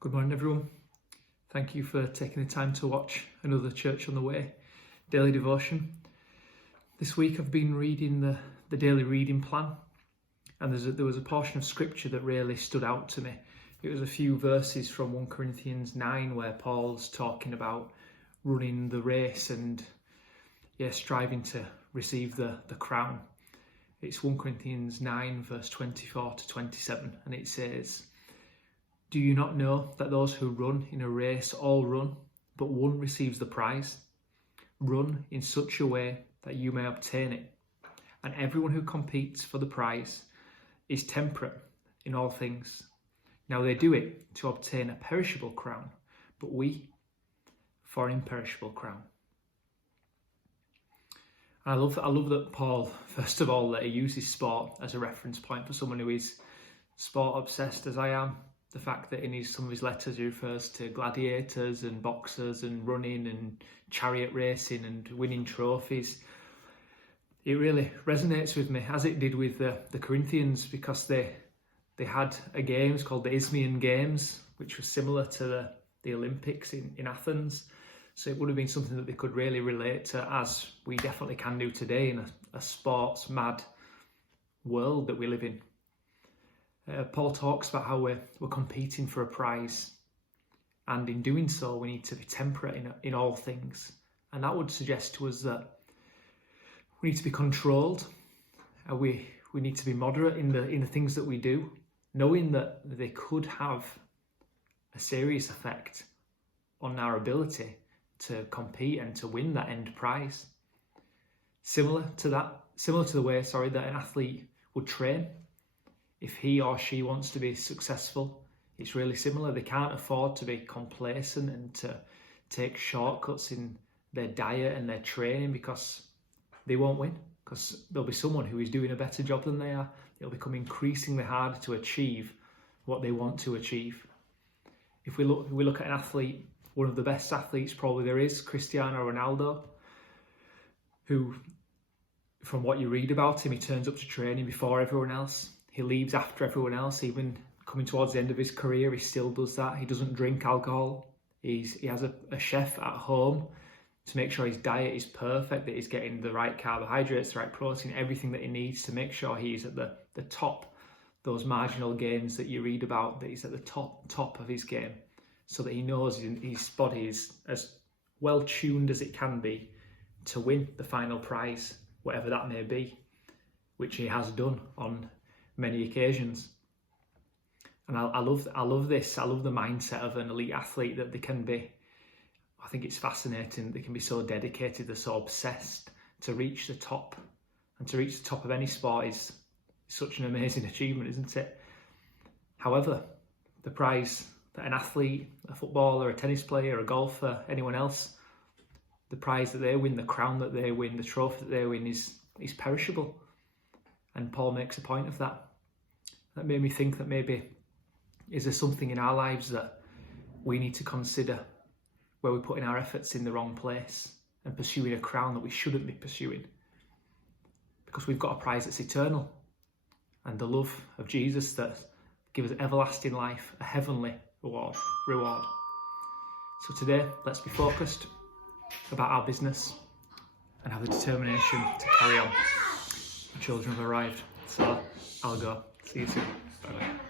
Good morning, everyone. Thank you for taking the time to watch another Church on the Way daily devotion. This week I've been reading the daily reading plan, and there was a portion of scripture that really stood out to me. It was a few verses from 1 Corinthians 9 where Paul's talking about running the race and striving to receive the crown. It's 1 Corinthians 9 verse 24 to 27, and it says, "Do you not know that those who run in a race all run, but one receives the prize? Run in such a way that you may obtain it. And everyone who competes for the prize is temperate in all things. Now they do it to obtain a perishable crown, but we for an imperishable crown." And I love that Paul, first of all, that he uses sport as a reference point for someone who is sport obsessed as I am. The fact that in some of his letters he refers to gladiators and boxers and running and chariot racing and winning trophies. It really resonates with me, as it did with the Corinthians, because they had a games called the Isthmian Games, which was similar to the Olympics in Athens. So it would have been something that they could really relate to, as we definitely can do today in a sports mad world that we live in. Paul talks about how we're competing for a prize, and in doing so we need to be temperate in all things, and that would suggest to us that we need to be controlled. We need to be moderate in the things that we do, knowing that they could have a serious effect on our ability to compete and to win that end prize. Similar to the way that an athlete would train. If he or she wants to be successful, it's really similar. They can't afford to be complacent and to take shortcuts in their diet and their training, because they won't win, because there'll be someone who is doing a better job than they are. It'll become increasingly harder to achieve what they want to achieve. If we look at an athlete, one of the best athletes probably there is, Cristiano Ronaldo, who, from what you read about him, he turns up to training before everyone else. He leaves after everyone else. Even coming towards the end of his career, he still does that. He doesn't drink alcohol. He has a chef at home to make sure his diet is perfect, that he's getting the right carbohydrates, the right protein, everything that he needs to make sure he's at the top, those marginal gains that you read about, that he's at the top of his game, so that he knows his body is as well tuned as it can be to win the final prize, whatever that may be, which he has done on many occasions. And I love this. I love the mindset of an elite athlete, that they can be. I think it's fascinating. They can be so dedicated, they're so obsessed to reach the top, and to reach the top of any sport is such an amazing achievement, isn't it? However, the prize that an athlete, a footballer, a tennis player, a golfer, anyone else, the prize that they win, the crown that they win, the trophy that they win is perishable. And Paul makes a point of that. That made me think that maybe, is there something in our lives that we need to consider, where we're putting our efforts in the wrong place and pursuing a crown that we shouldn't be pursuing? Because we've got a prize that's eternal, and the love of Jesus that gives us everlasting life, a heavenly reward. So today, let's be focused about our business and have the determination to carry on. The children have arrived, so I'll go. See you soon. Bye bye.